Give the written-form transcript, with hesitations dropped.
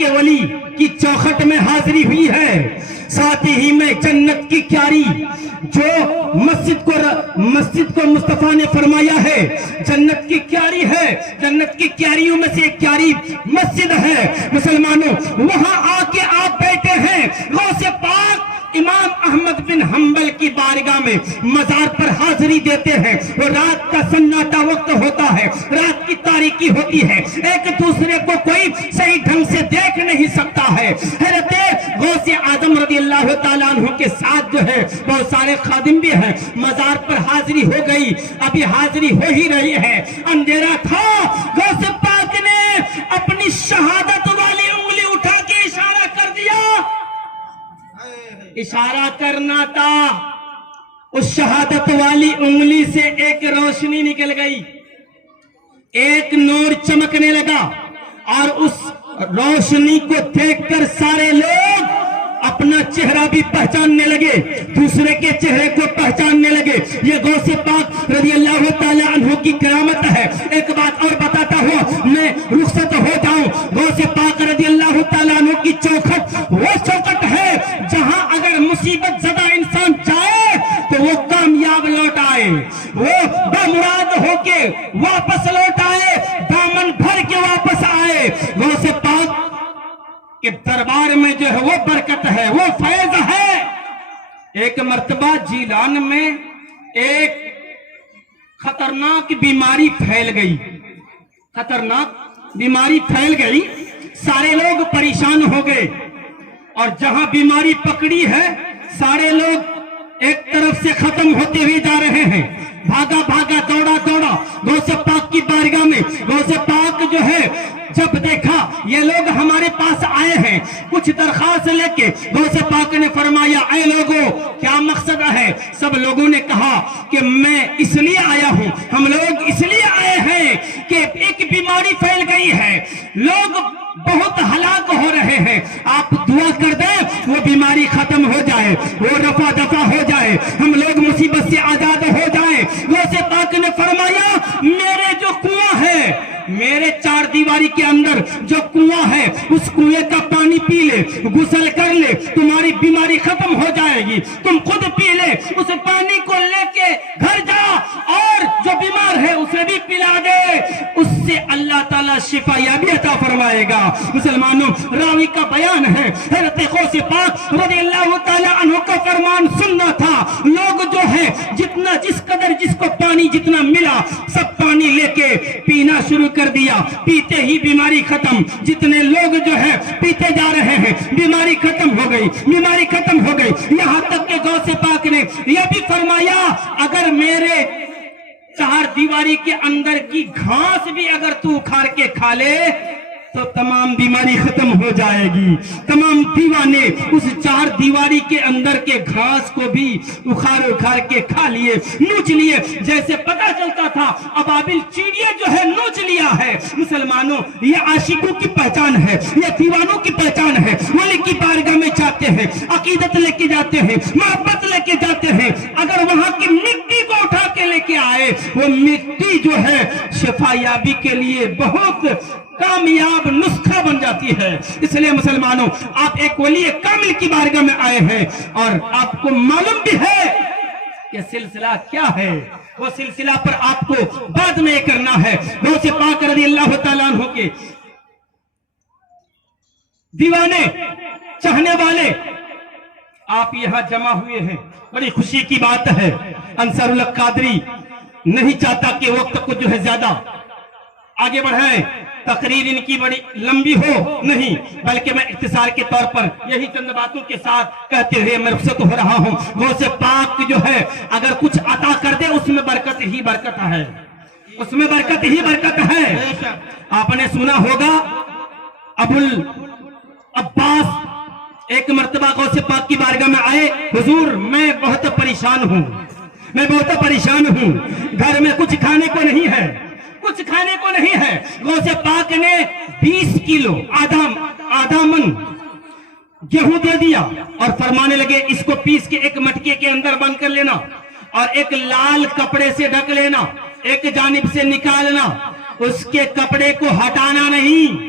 کے ولی کی چوکھٹ میں حاضری ہوئی ہے، ساتھ ہی میں جنت کی کیاری جو مسجد کو مصطفیٰ نے فرمایا ہے جنت کی کیاری ہے، جنت کی کیاریوں میں سے ایک کیاری مسجد ہے۔ مسلمانوں وہاں آ کے آپ بیٹھے ہیں، غوث پاک امام احمد بن حنبل کی بارگاہ میں مزار پر حاضری دیتے ہیں، وہ رات کا سناٹا وقت ہوتا ہے، رات کی تاریکی ہوتی ہے، ایک دوسرے کو کوئی صحیح ڈھنگ سے دیکھ نہیں سکتا ہے۔ حضرت غوث اعظم رضی اللہ تعالیٰ عنہ کے ساتھ جو ہے بہت سارے خادم بھی ہیں، مزار پر حاضری ہو گئی، ابھی حاضری ہو ہی رہی ہے، اندھیرا تھا، غوث پاک نے اپنی شہادت والی انگلی اٹھا کے اشارہ کر دیا، اشارہ کرنا تھا، اس شہادت والی انگلی سے ایک روشنی نکل گئی، ایک نور چمکنے لگا، اور اس روشنی کو دیکھ کر سارے لوگ اپنا چہرہ بھی پہچاننے لگے، دوسرے کے چہرے کو پہچاننے لگے۔ یہ غوث پاک رضی اللہ تعالی عنہ کی کرامت ہے۔ ایک بات اور بتاتا ہوا میں رخصت ہو جاؤں، غوث پاک رضی اللہ تعالی عنہ کی چوکھٹ وہ چوکھٹ ہے جہاں اگر مصیبت زدہ انسان جائے تو وہ کامیاب لوٹ آئے، وہ بامراد ہو کے واپس لوٹ آئے، دامن بھر کے واپس آئے۔ غوث پاک کہ دربار میں جو ہے وہ برکت ہے، وہ فیض ہے۔ ایک مرتبہ جیلان میں ایک خطرناک بیماری پھیل گئی، خطرناک بیماری پھیل گئی، سارے لوگ پریشان ہو گئے، اور جہاں بیماری پکڑی ہے سارے لوگ ایک طرف سے ختم ہوتے ہوئے جا رہے ہیں، بھاگا بھاگا دوڑا دوڑا غوث پاک کی بارگاہ میں۔ غوث پاک جو ہے جب دیکھا یہ لوگ ہمارے پاس آئے ہیں کچھ درخواست لے کے، غوث پاک نے فرمایا اے لوگوں کیا مقصد ہے؟ سب لوگوں نے کہا کہ میں اس لیے آیا ہوں، ہم لوگ اس لیے آئے ہیں کہ ایک بیماری پھیل گئی ہے، لوگ بہت ہلاک ہو رہے ہیں، آپ دعا کر دیں وہ بیماری ختم ہو جائے، وہ رفع دفع ہو جائے، ہم لوگ مصیبت سے آزاد ہو جائیں۔ غوث پاک نے فرمایا میرے جو کنواں ہے، میرے چار دیواری کے اندر جو کنواں ہے اس کنویں کا پانی پی لے، غسل کر لے، تمہاری بیماری ختم ہو جائے گی، تم خود پی لے، اس پانی کو لے کے گھر جا اور جو بیمار ہے اسے بھی پلا دے، اس سے اللہ تعالیٰ شفا یابی عطا فرمائے گا۔ مسلمانوں راوی کا بیان ہے حضرت غوث پاک رضی اللہ تعالیٰ عنہ کا فرمان سننا تھا، لوگ جو ہے جتنا جس قدر جس کو پانی جتنا ملا سب پانی لے کے پینا شروع کر دیا، پیتے ہی بیماری ختم، جتنے لوگ جو ہے پیتے جا رہے ہیں بیماری ختم ہو گئی، بیماری ختم ہو گئی، یہاں تک کہ غوث پاک نے یہ بھی فرمایا اگر میرے چار دیواری کے اندر کی گھاس بھی اگر تو اکھاڑ کے کھا لے تو تمام بیماری ختم ہو جائے گی۔ تمام دیوانے اس چار دیواری کے اندر کے گھاس کو بھی اکھاڑ کے کھا لیے، نوچ لیے، جیسے پتہ چلتا تھا ابابل چڑیا جو ہے نوچ لیا ہے۔ مسلمانوں یہ عاشقوں کی پہچان ہے، یہ دیوانوں کی پہچان ہے، ولی کی بارگاہ میں جاتے ہیں، عقیدت لے کے جاتے ہیں، محبت لے کے جاتے ہیں، اگر وہاں کی مٹی کو اٹھا کے لے کے آئے وہ مٹی جو ہے شفا یابی کے لیے بہت کامیاب نسخہ بن جاتی ہے۔ اس لیے مسلمانوں آپ ایک ولی کامل کی بارگاہ میں آئے ہیں اور آپ کو معلوم بھی ہے کہ سلسلہ کیا ہے، وہ سلسلہ پر آپ کو بعد میں کرنا ہے۔ غوث پاک رضی اللہ تعالیٰ عنہ کے دیوانے چاہنے والے آپ یہاں جمع ہوئے ہیں، بڑی خوشی کی بات ہے۔ انصار اللہ قادری نہیں چاہتا کہ وقت کو جو ہے زیادہ آگے بڑھائیں، تقریر ان کی بڑی لمبی ہو نہیں، بلکہ میں اختصار کے طور پر یہی چند باتوں کے ساتھ کہتے ہوئے میں رخصت ہو رہا ہوں۔ غوث پاک جو ہے اگر کچھ عطا کر دے اس میں برکت ہی برکت ہے، اس میں برکت ہی برکت ہے۔ آپ نے سنا ہوگا ابو العباس ایک مرتبہ غوث پاک کی بارگاہ میں آئے، حضور میں بہت پریشان ہوں، میں بہت پریشان ہوں، گھر میں کچھ کھانے کو نہیں ہے، کچھ کھانے کو نہیں ہے۔ غوث پاک نے 20 کلو آدھا من گیہوں دے دیا اور فرمانے لگے اس کو پیس کے ایک مٹکے کے اندر بند کر لینا اور ایک لال کپڑے سے ڈھک لینا، ایک جانب سے نکالنا، اس کے کپڑے کو ہٹانا نہیں،